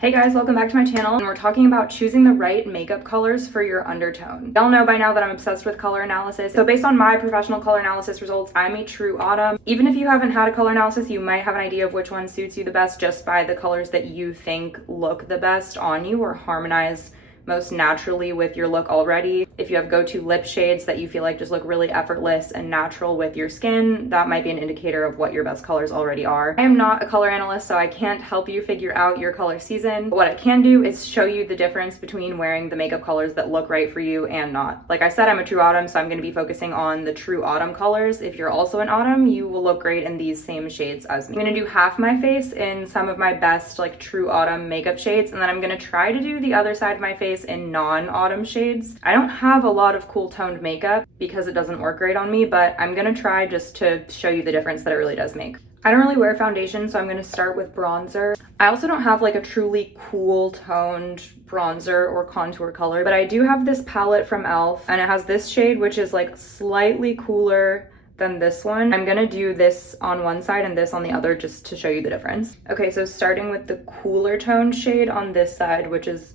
Hey guys, welcome back to my channel, and we're talking about choosing the right makeup colors for your undertone. Y'all know by now that I'm obsessed with color analysis, so based on my professional color analysis results, I'm a true autumn. Even if you haven't had a color analysis, you might have an idea of which one suits you the best just by the colors that you think look the best on you or harmonize most naturally with your look already. If you have go-to lip shades that you feel like just look really effortless and natural with your skin, that might be an indicator of what your best colors already are. I am not a color analyst, so I can't help you figure out your color season. But what I can do is show you the difference between wearing the makeup colors that look right for you and not. Like I said, I'm a true autumn, so I'm going to be focusing on the true autumn colors. If you're also an autumn, you will look great in these same shades as me. I'm going to do half my face in some of my best like true autumn makeup shades, and then I'm going to try to do the other side of my face in non-autumn shades. I don't have a lot of cool toned makeup because it doesn't work great on me, but I'm gonna try just to show you the difference that it really does make. I don't really wear foundation, so I'm gonna start with bronzer. I also don't have like a truly cool toned bronzer or contour color, but I do have this palette from e.l.f. and it has this shade, which is like slightly cooler than this one. I'm gonna do this on one side and this on the other just to show you the difference. Okay, so starting with the cooler toned shade on this side, which is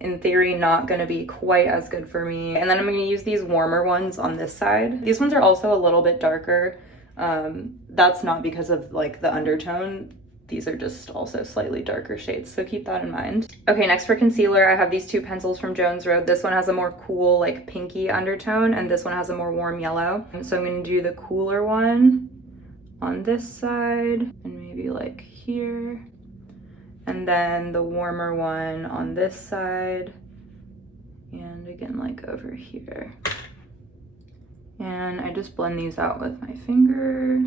in theory not gonna be quite as good for me. And then I'm gonna use these warmer ones on this side. These ones are also a little bit darker. That's not because of like the undertone. These are just also slightly darker shades, so keep that in mind. Okay, next for concealer, I have these two pencils from Jones Road. This one has a more cool like pinky undertone and this one has a more warm yellow. So I'm gonna do the cooler one on this side and maybe like here. And then the warmer one on this side, and again, like over here. And I just blend these out with my finger.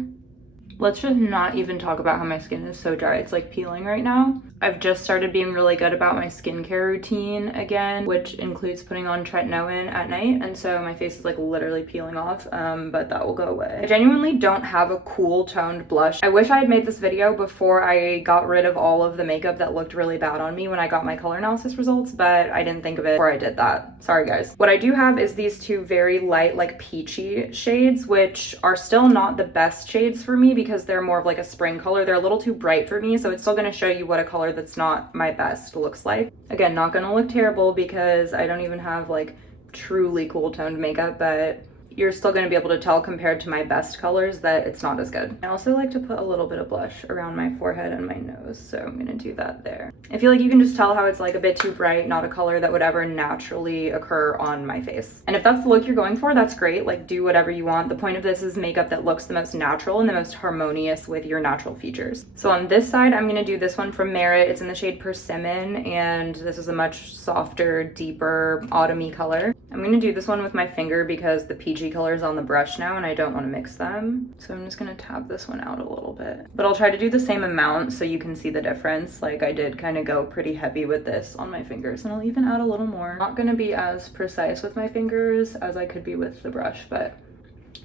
Let's just not even talk about how my skin is so dry. It's like peeling right now. I've just started being really good about my skincare routine again, which includes putting on tretinoin at night. And so my face is like literally peeling off, but that will go away. I genuinely don't have a cool toned blush. I wish I had made this video before I got rid of all of the makeup that looked really bad on me when I got my color analysis results, but I didn't think of it before I did that. Sorry guys. What I do have is these two very light, like peachy shades, which are still not the best shades for me because they're more of like a spring color. They're a little too bright for me, so it's still gonna show you what a color that's not my best looks like. Again, not gonna look terrible because I don't even have like truly cool toned makeup, but you're still gonna be able to tell compared to my best colors that it's not as good. I also like to put a little bit of blush around my forehead and my nose, so I'm gonna do that there. I feel like you can just tell how it's like a bit too bright, not a color that would ever naturally occur on my face. And if that's the look you're going for, that's great. Like do whatever you want. The point of this is makeup that looks the most natural and the most harmonious with your natural features. So on this side, I'm gonna do this one from Merit. It's in the shade Persimmon, and this is a much softer, deeper, autumny color. I'm gonna do this one with my finger because the peachy color is on the brush now and I don't want to mix them. So I'm just gonna tap this one out a little bit. But I'll try to do the same amount so you can see the difference. Like I did kind of go pretty heavy with this on my fingers, and I'll even add a little more. Not gonna be as precise with my fingers as I could be with the brush, but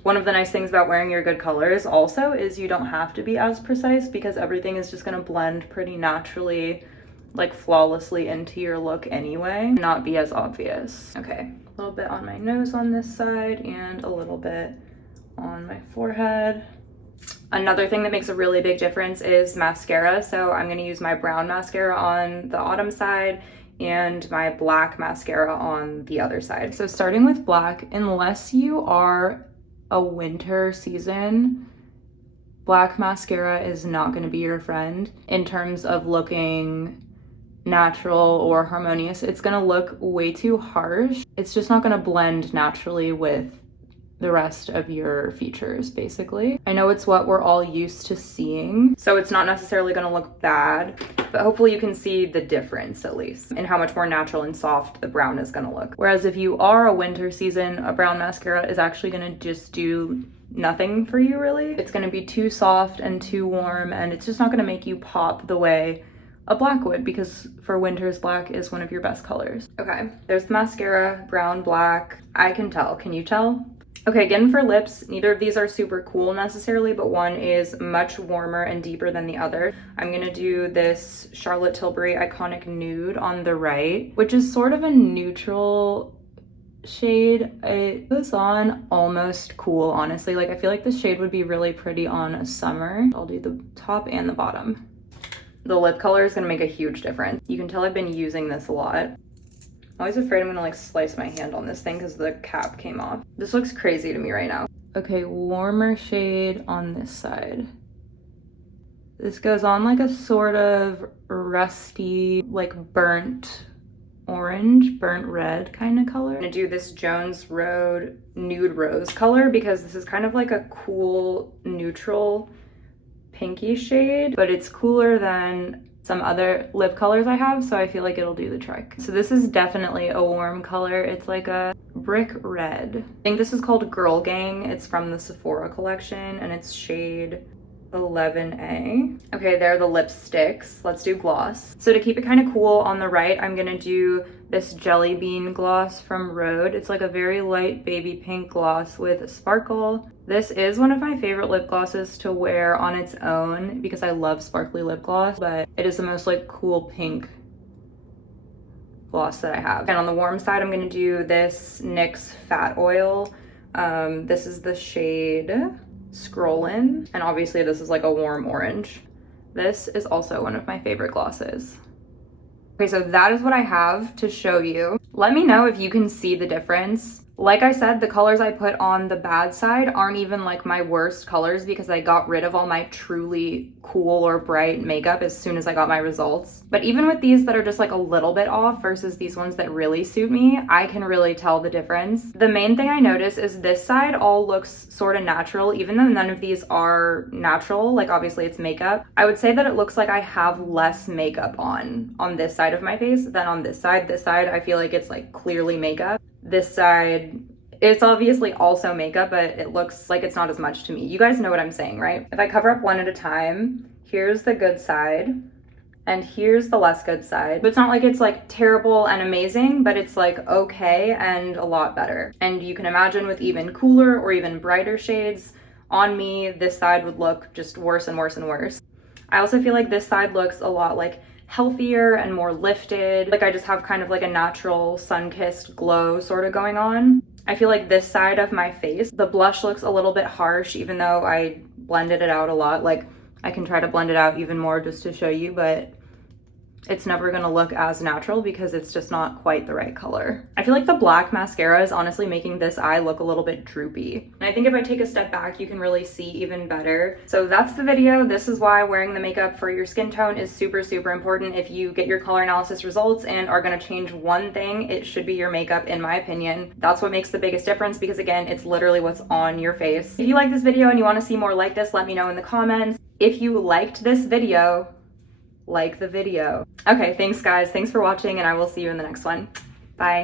one of the nice things about wearing your good colors also is you don't have to be as precise because everything is just gonna blend pretty naturally, like flawlessly into your look anyway, not be as obvious. Okay, a little bit on my nose on this side and a little bit on my forehead. Another thing that makes a really big difference is mascara. So I'm gonna use my brown mascara on the autumn side and my black mascara on the other side. So starting with black, unless you are a winter season, black mascara is not gonna be your friend in terms of looking natural or harmonious. It's gonna look way too harsh. It's just not gonna blend naturally with the rest of your features, basically. I know it's what we're all used to seeing, so it's not necessarily gonna look bad, but hopefully you can see the difference at least in how much more natural and soft the brown is gonna look. Whereas if you are a winter season, a brown mascara is actually gonna just do nothing for you really. It's gonna be too soft and too warm, and it's just not gonna make you pop the way a black would, because for winters, black is one of your best colors. Okay, there's the mascara, brown, black. I can tell, can you tell? Okay, again for lips, neither of these are super cool necessarily, but one is much warmer and deeper than the other. I'm gonna do this Charlotte Tilbury Iconic Nude on the right, which is sort of a neutral shade. It goes on almost cool, honestly. Like I feel like this shade would be really pretty on a summer. I'll do the top and the bottom. the lip color is gonna make a huge difference. You can tell I've been using this a lot. I'm always afraid I'm gonna like slice my hand on this thing because the cap came off. This looks crazy to me right now. Okay, warmer shade on this side. This goes on like a sort of rusty, like burnt orange, burnt red kind of color. I'm gonna do this Jones Road Nude Rose color because this is kind of like a cool neutral pinky shade, but it's cooler than some other lip colors I have, so I feel like it'll do the trick. So this is definitely a warm color. It's like a brick red. I think this is called Girl Gang. It's from the Sephora collection and it's shade 11A. Okay, there are the lipsticks. Let's do gloss. So to keep it kind of cool on the right, I'm gonna do this Jelly Bean gloss from Rhode. It's like a very light baby pink gloss with sparkle. This is one of my favorite lip glosses to wear on its own because I love sparkly lip gloss, but it is the most like cool pink gloss that I have. And on the warm side, I'm gonna do this NYX Fat Oil. This is the shade Scrollin', and obviously this is like a warm orange. This is also one of my favorite glosses. Okay, so that is what I have to show you. Let me know if you can see the difference. Like I said, the colors I put on the bad side aren't even like my worst colors because I got rid of all my truly cool or bright makeup as soon as I got my results. But even with these that are just like a little bit off versus these ones that really suit me, I can really tell the difference. The main thing I notice is this side all looks sort of natural, even though none of these are natural, like obviously it's makeup. I would say that it looks like I have less makeup on this side of my face than on this side. This side, I feel like it's like clearly makeup. This side, it's obviously also makeup, but it looks like it's not as much to me. You guys know what I'm saying, right? If I cover up one at a time, here's the good side, and here's the less good side. But it's not like it's like terrible and amazing, but it's like okay and a lot better. And you can imagine with even cooler or even brighter shades on me, this side would look just worse and worse and worse. I also feel like this side looks a lot like healthier and more lifted. Like I just have kind of like a natural sun-kissed glow sort of going on. I feel like this side of my face, the blush looks a little bit harsh even though I blended it out a lot. Like I can try to blend it out even more just to show you, but it's never gonna look as natural because it's just not quite the right color. I feel like the black mascara is honestly making this eye look a little bit droopy. And I think if I take a step back, you can really see even better. So that's the video. This is why wearing the makeup for your skin tone is super, super important. If you get your color analysis results and are gonna change one thing, it should be your makeup, in my opinion. That's what makes the biggest difference because again, it's literally what's on your face. If you like this video and you wanna see more like this, let me know in the comments. If you liked this video, like the video. Okay, thanks guys. Thanks for watching and I will see you in the next one. Bye.